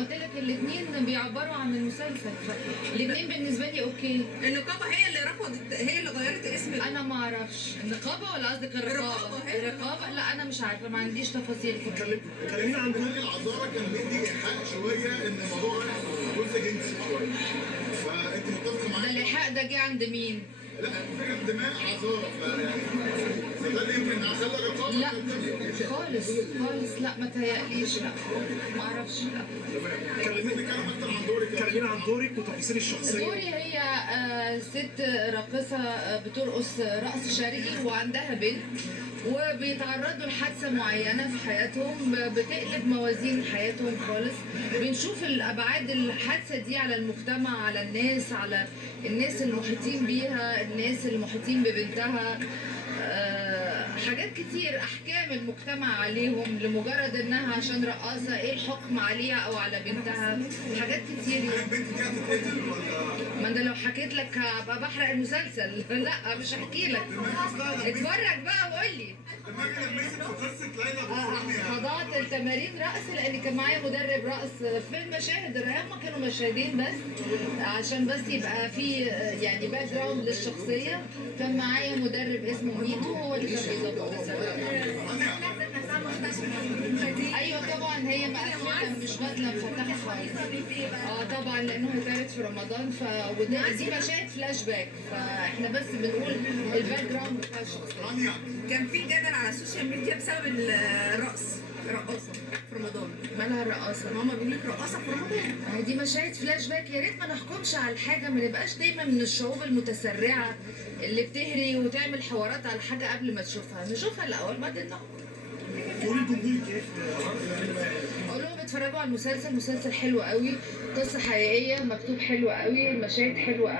قلت لك الاثنين بيعبروا عن المسلسل، فالاثنين بالنسبه لي اوكي. النقابه هي اللي رفضت، هي اللي غيرت اسم انا ما اعرفش النقابه ولا قصدك الرقابه؟ الرقابه لا انا مش عارفه، ما عنديش تفاصيل. كلمينا عن دور العذارى. كان بيدي ايحاء شويه ان الموضوع جزء جنسي شويه، فانت متفقه معايا؟ ده الايحاء ده جه عند مين؟ لا فكره دماء عذارى، فده اللي يمكن خلى الرقابه لا خالص خالص، لا ما تهيأليش، لا ما اعرفش، لا. كلمينا اكتر عن دورك. كلمينا عن دورك وتفاصيل الشخصيه. دوري هي ست راقصه بترقص رقص شرقي وعندها بنت، وبيتعرضوا لحادثه معينه في حياتهم بتقلب موازين حياتهم خالص. بنشوف الابعاد الحادثه دي على المجتمع، على الناس، على الناس المحيطين بيها، الناس المحيطين ببنتها. حاجات كتير، احكام المجتمع عليهم لمجرد انها عشان رقاصه، ايه الحكم عليها او على بنتها، حاجات كتير يعني. البنت دي هتتقتل ولا؟ ما انا لو حكيت لك هبقى بحرق المسلسل. لا مش هحكي لك، اتفرج بقى وقول لي. دماغي لمست في قصه ليلى ابو فراني. خضعت التمارين رقص لان كان معايا مدرب رقص في المشاهد. هم كانوا مشاهدين بس عشان بس يبقى في يعني باك جراوند للشخصيه. كان معايا مدرب اسمه ميتو، هو اللي كان بيظبط السواق. ايوه طبعا هي مقفله، مش بدله مفتحه خالص. طبعا لانه هيتعرض في رمضان، دي مشاهد فلاش باك، فاحنا بس بنقول الباك جراوند بتاع الشخصيه. كان في جدل على السوشيال ميديا بسبب الرقص، رقاصه في رمضان. مالها الرقاصه؟ ماما بيقول لك رقاصه في رمضان. دي مشاهد فلاش باك. يا ريت ما نحكمش على الحاجه، ما نبقاش دايما من الشعوب المتسرعه اللي بتهري وتعمل حوارات على حاجه قبل ما تشوفها. نشوفها الاول بعدين نحكم. قولي الجمهور كيف؟ اقول لهم اتفرجوا على المسلسل، مسلسل حلو قوي، قصه حقيقيه، مكتوب حلو قوي، المشاهد حلوه قوي.